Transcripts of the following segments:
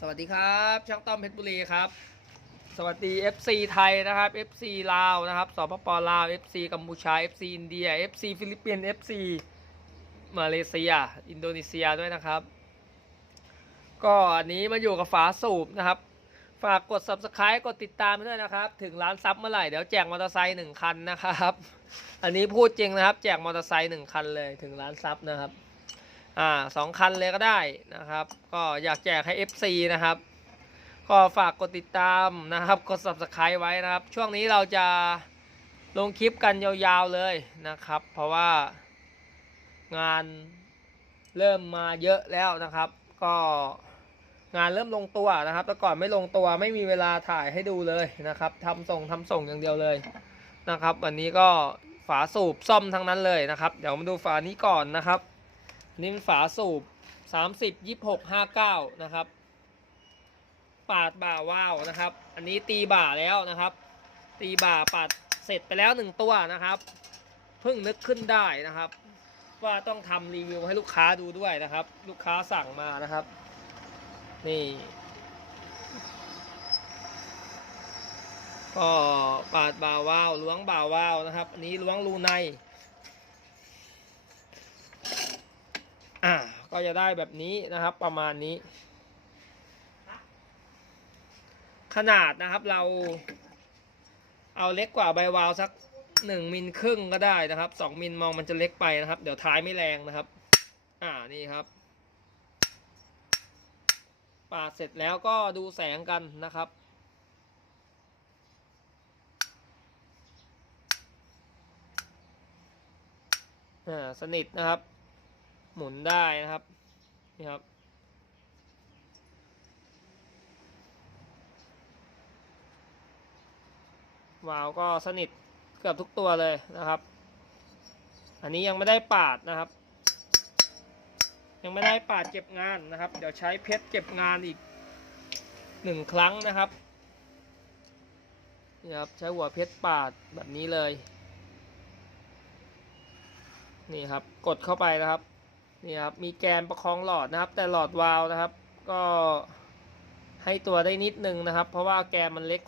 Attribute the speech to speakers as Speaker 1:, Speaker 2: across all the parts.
Speaker 1: สวัสดีครับ ช่างต้อมเพชรบุรีครับ สวัสดี FC ไทยนะครับ FC ลาวนะครับสปปลาว FC กัมพูชา FC อินเดีย FC ฟิลิปปินส์ FC มาเลเซีย อินโดนีเซียด้วยนะครับ ก็อันนี้มาอยู่กับฝาสูบนะครับ ฝากกด subscribe กดติดตามด้วยนะครับ ถึงล้านซับเมื่อไหร่ เดี๋ยวแจกมอเตอร์ไซค์หนึ่งคันนะครับ อันนี้พูดจริงนะครับ แจกมอเตอร์ไซค์หนึ่งคันเลยถึงล้านซับนะครับ อ่าสองคันเลยก็ได้นะครับ ก็อยากแจกให้ FC นะครับ ก็ฝากกดติดตามนะครับ กด subscribe ไว้นะครับ ช่วงนี้เราจะลงคลิปกันยาวๆเลยนะครับ เพราะว่างานเริ่มมาเยอะแล้วนะครับ ก็งานเริ่มลงตัวนะครับ แต่ก่อนไม่ลงตัวไม่มีเวลาถ่ายให้ดูเลยนะครับทำส่งทำส่งอย่างเดียวเลยนะครับ วันนี้ก็ฝาสูบซ่อมทั้งนั้นเลยนะครับ เดี๋ยวมาดูฝานี้ก่อนนะครับ นนี้เป็นฝาสูบ30 26 59นะครับ ปาดบ่าว่าวนะครับ อันนี้ตีบ่าแล้วนะครับ ตีบ่าปาดเสร็จไปแล้วหนึ่งตัวนะครับ เพิ่งนึกขึ้นได้นะครับ ว่าต้องทำรีวิวให้ลูกค้าดูด้วยนะครับ ลูกค้าสั่งมานะครับ นี่ ก็ปาดบ่าว่าวล้วงบ่าว่าวนะครับ อันนี้ล้วงรูใน ก็จะได้แบบนี้นะครับประมาณนี้ ขนาดนะครับเรา เอาเล็กกว่าใบวาล์วสักหนึ่งมิลครึ่งก็ได้นะครับสองมิลมองมันจะเล็กไปนะครับ เดี๋ยวท้ายไม่แรงนะครับ อ่านี่ครับปาดเสร็จแล้วก็ดูแสงกันนะครับ อ่าสนิทนะครับ หมุนได้นะครับนี่ครับ วาล์วก็สนิทเกือบทุกตัวเลยนะครับ อันนี้ยังไม่ได้ปาดนะครับ ยังไม่ได้ปาดเก็บงานนะครับ เดี๋ยวใช้เพชรเก็บงานอีกหนึ่งครั้งนะครับนี่ครับใช้หัวเพชรปาดแบบนี้เลย นี่ครับกดเข้าไปนะครับ นี่ครับมีแกนประคองหลอดนะครับ แต่หลอดวาล์วนะครับ ก็ให้ตัวได้นิดนึงนะครับ เพราะว่าแกนมันเล็ก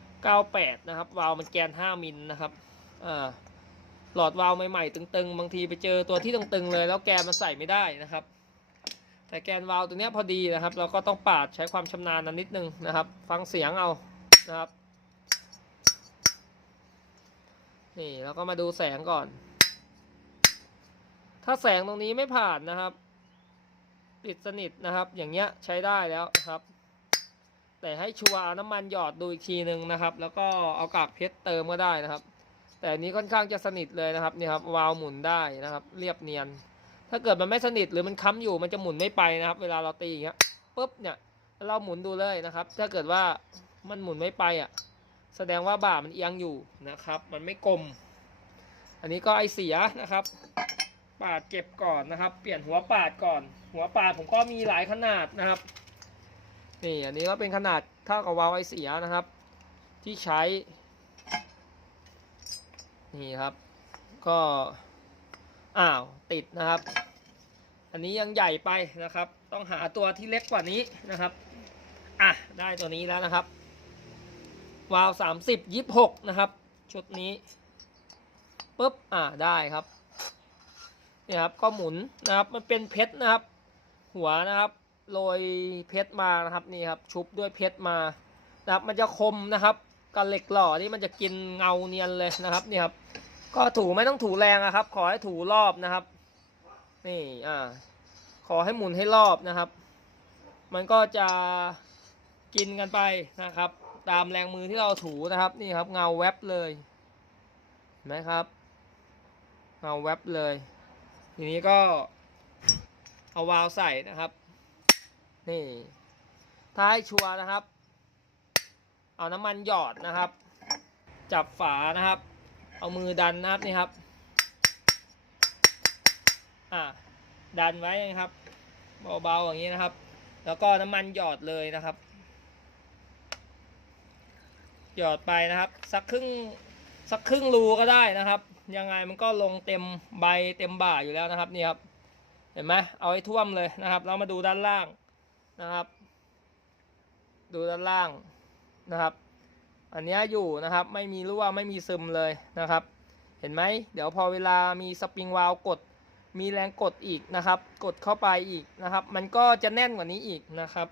Speaker 1: 4.98 นะครับ วาล์วมันแกน 5 มิลนะครับอ่าหลอดวาล์วใหม่ๆตึงๆ บางทีไปเจอตัวที่ตึงๆเลย แล้วแกนมันใส่ไม่ได้นะครับ แต่แกนวาล์วตัวเนี้ยพอดีนะครับ เราก็ต้องปาดใช้ความชำนาญนั้นนิดนึงนะครับ ฟังเสียงเอานะครับ นี่แล้วก็มาดูแสงก่อน ถ้าแสงตรงนี้ไม่ผ่านนะครับ ปิดสนิทนะครับ อย่างเงี้ยใช้ได้แล้วนะครับ แต่ให้ชัวร์น้ำมันหยอดดูอีกทีหนึ่งนะครับ แล้วก็เอากากเพชรเติมก็ได้นะครับ แต่นนี้ค่อนข้างจะสนิทเลยนะครับนี่ครับวาล์วหมุนได้นะครับ เรียบเนียน ถ้าเกิดมันไม่สนิทหรือมันค้ำอยู่มันจะหมุนไม่ไปนะครับ เวลาเราตีอย่างเงี้ยปุ๊บเนี่ยเราหมุนดูเลยนะครับ ถ้าเกิดว่ามันหมุนไม่ไปอะ แสดงว่าบ่ามันเอียงอยู่นะครับ มันไม่กลม อันนี้ก็ไอเสียนะครับ ปาดเก็บก่อนนะครับ เปลี่ยนหัวปาดก่อน หัวปาดผมก็มีหลายขนาดนะครับ นี่อันนี้ก็เป็นขนาดเท่ากับวาล์วไอเสียนะครับ ที่ใช้ นี่ครับ ก็อ้าวติดนะครับ อันนี้ยังใหญ่ไปนะครับ ต้องหาตัวที่เล็กกว่านี้นะครับอะได้ตัวนี้แล้วนะครับ วาล์วสามสิบยี่หกนะครับ ชุดนี้ปุ๊บอ่าได้ครับ เนี่ยครับก็หมุนนะครับมันเป็นเพชรนะครับ หัวนะครับโรยเพชรมานะครับนี่ครับชุบด้วยเพชรมานะครับมันจะคมนะครับกับเหล็กหล่อนี่มันจะกินเงาเนียนเลยนะครับนี่ครับ ก็ถูไม่ต้องถูแรงนะครับ ขอให้ถูรอบนะครับ นี่อ่าขอให้หมุนให้รอบนะครับ มันก็จะกินกันไปนะครับ ตามแรงมือที่เราถูนะครับนี่ครับ เงาแวบเลยเห็นไหมครับ เงาแวบเลย ทีนี้ก็เอาวาล์วใส่นะครับ นี่ถ้าให้ชัวร์นะครับ เอาน้ำมันหยอดนะครับ จับฝานะครับ เอามือดันนะครับนี่ครับ อ่าดันไว้นะครับ เบาๆอย่างนี้นะครับ แล้วก็น้ำมันหยอดเลยนะครับ หยอดไปนะครับ สักครึ่งสักครึ่งรูก็ได้นะครับ ยังไงมันก็ลงเต็มใบเต็มบ่าอยู่แล้วนะครับนี่ครับเห็นไหมเอาให้ท่วมเลยนะครับ เรามาดูด้านล่างนะครับ ดูด้านล่างนะครับ อันนี้อยู่นะครับไม่มีรั่วไม่มีซึมเลยนะครับ เห็นไหมเดี๋ยวพอเวลามีสปริงวาลกด มีแรงกดอีกนะครับ กดเข้าไปอีกนะครับ มันก็จะแน่นกว่านี้อีกนะครับ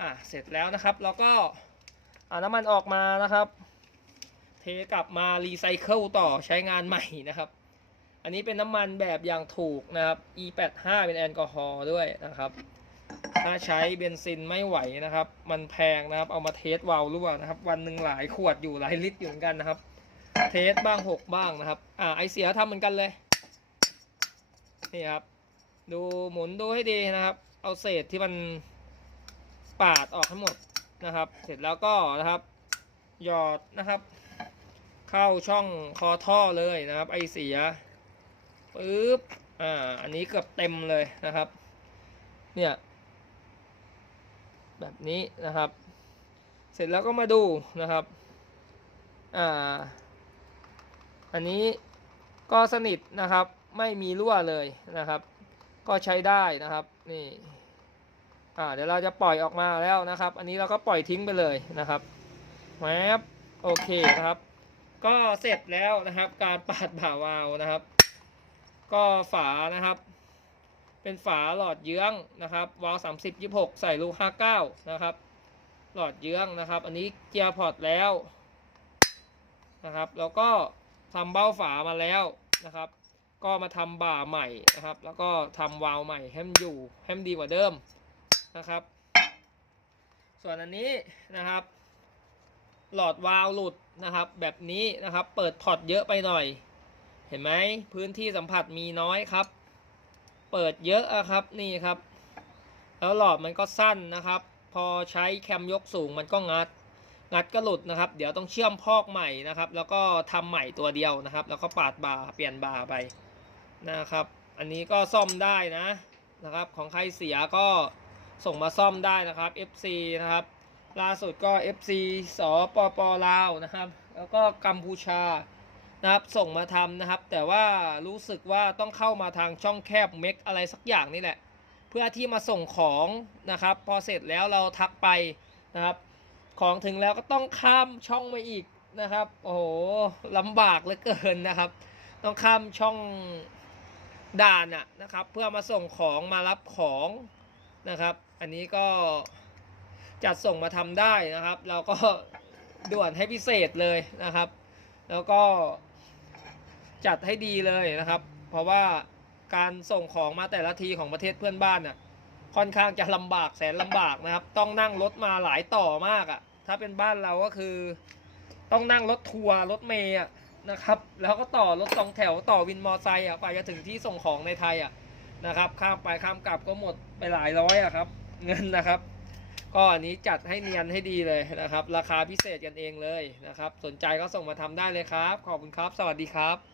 Speaker 1: อะเสร็จแล้วนะครับ แล้วก็เอาน้ำมันออกมานะครับ เทกลับมารีไซเคิลต่อใช้งานใหม่นะครับ อันนี้เป็นน้ำมันแบบอย่างถูกนะครับ E85 เป็นแอลกอฮอล์ด้วยนะครับ ถ้าใช้เบนซินไม่ไหวนะครับ มันแพงนะครับ เอามาเทสวาล์วรั่วนะครับ วันหนึ่งหลายขวดอยู่หลายลิตรอยู่เหมือนกันนะครับ เทสบ้างหกบ้างนะครับ อ่าไอเสียทำเหมือนกันเลย นี่ครับ ดูหมุนดูให้ดีนะครับ เอาเศษที่มันปาดออกให้งหมดนะครับ เสร็จแล้วก็นะครับ หยอดนะครับ เข้าช่องคอท่อเลยนะครับ ไอเสียปึ๊บอ่าอันนี้เกือบเต็มเลยนะครับ เนี่ยแบบนี้นะครับ เสร็จแล้วก็มาดูนะครับอ่าอันนี้ก็สนิทนะครับไม่มีรั่วเลยนะครับ ก็ใช้ได้นะครับนี่อ่าเดี๋ยวเราจะปล่อยออกมาแล้วนะครับ อันนี้เราก็ปล่อยทิ้งไปเลยนะครับแวบโอเคนะครับ ก็เสร็จแล้วนะครับ การปาดบ่าวาวนะครับ ก็ฝานะครับ เป็นฝาหลอดเยื้องนะครับวาล์วสามสิบยี่หกใส่รูห้าเก้านะครับ หลอดเยื้องนะครับ อันนี้เกียร์พอร์ตแล้วนะครับ แล้วก็ทำเบ้าฝามาแล้วนะครับ ก็มาทำบ่าใหม่นะครับ แล้วก็ทำวาล์วใหม่ให้มันอยู่ให้มันดีกว่าเดิมนะครับ ส่วนอันนี้นะครับ หลอดวาล์วหลุดนะครับ แบบนี้นะครับ เปิดพอร์ตเยอะไปหน่อย เห็นไหมพื้นที่สัมผัสมีน้อยครับ เปิดเยอะอะครับนี่ครับ แล้วหลอดมันก็สั้นนะครับ พอใช้แคมยกสูงมันก็งัด งัดก็หลุดนะครับ เดี๋ยวต้องเชื่อมพอกใหม่นะครับ แล้วก็ทำใหม่ตัวเดียวนะครับ แล้วก็ปาดบาร์เปลี่ยนบาร์ไปนะครับ อันนี้ก็ซ่อมได้นะนะครับ ของใครเสียก็ส่งมาซ่อมได้นะครับ FC นะครับ ล่าสุดก็ FC สปปลาวนะครับ แล้วก็กัมพูชานะครับส่งมาทำนะครับ แต่ว่ารู้สึกว่าต้องเข้ามาทางช่องแคบเม็กอะไรสักอย่างนี่แหละ เพื่อที่มาส่งของนะครับ พอเสร็จแล้วเราทักไปนะครับ ของถึงแล้วก็ต้องข้ามช่องมาอีกนะครับ โอ้โหลำบากเหลือเกินนะครับ ต้องข้ามช่องด่านอะนะครับ เพื่อมาส่งของมารับของนะครับ อันนี้ก็ จัดส่งมาทำได้นะครับ เราก็ด่วนให้พิเศษเลยนะครับ แล้วก็จัดให้ดีเลยนะครับ เพราะว่าการส่งของมาแต่ละทีของประเทศเพื่อนบ้านน่ะค่อนข้างจะลำบากแสนลำบากนะครับ ต้องนั่งรถมาหลายต่อมากอะ่ะ ถ้าเป็นบ้านเราก็คือ ต้องนั่งรถทัวร์รถเมย์อะนะครับ แล้วก็ต่อรถสองแถวต่อวินมอไซค์อะไปจะถึงที่ส่งของในไทยอะนะครับ ข้ามไปข้ามกลับก็หมดไปหลายร้อยอะครับ เงินนะครับ ก็อันนี้จัดให้เนียนให้ดีเลยนะครับ ราคาพิเศษกันเองเลยนะครับ สนใจก็ส่งมาทำได้เลยครับ ขอบคุณครับ สวัสดีครับ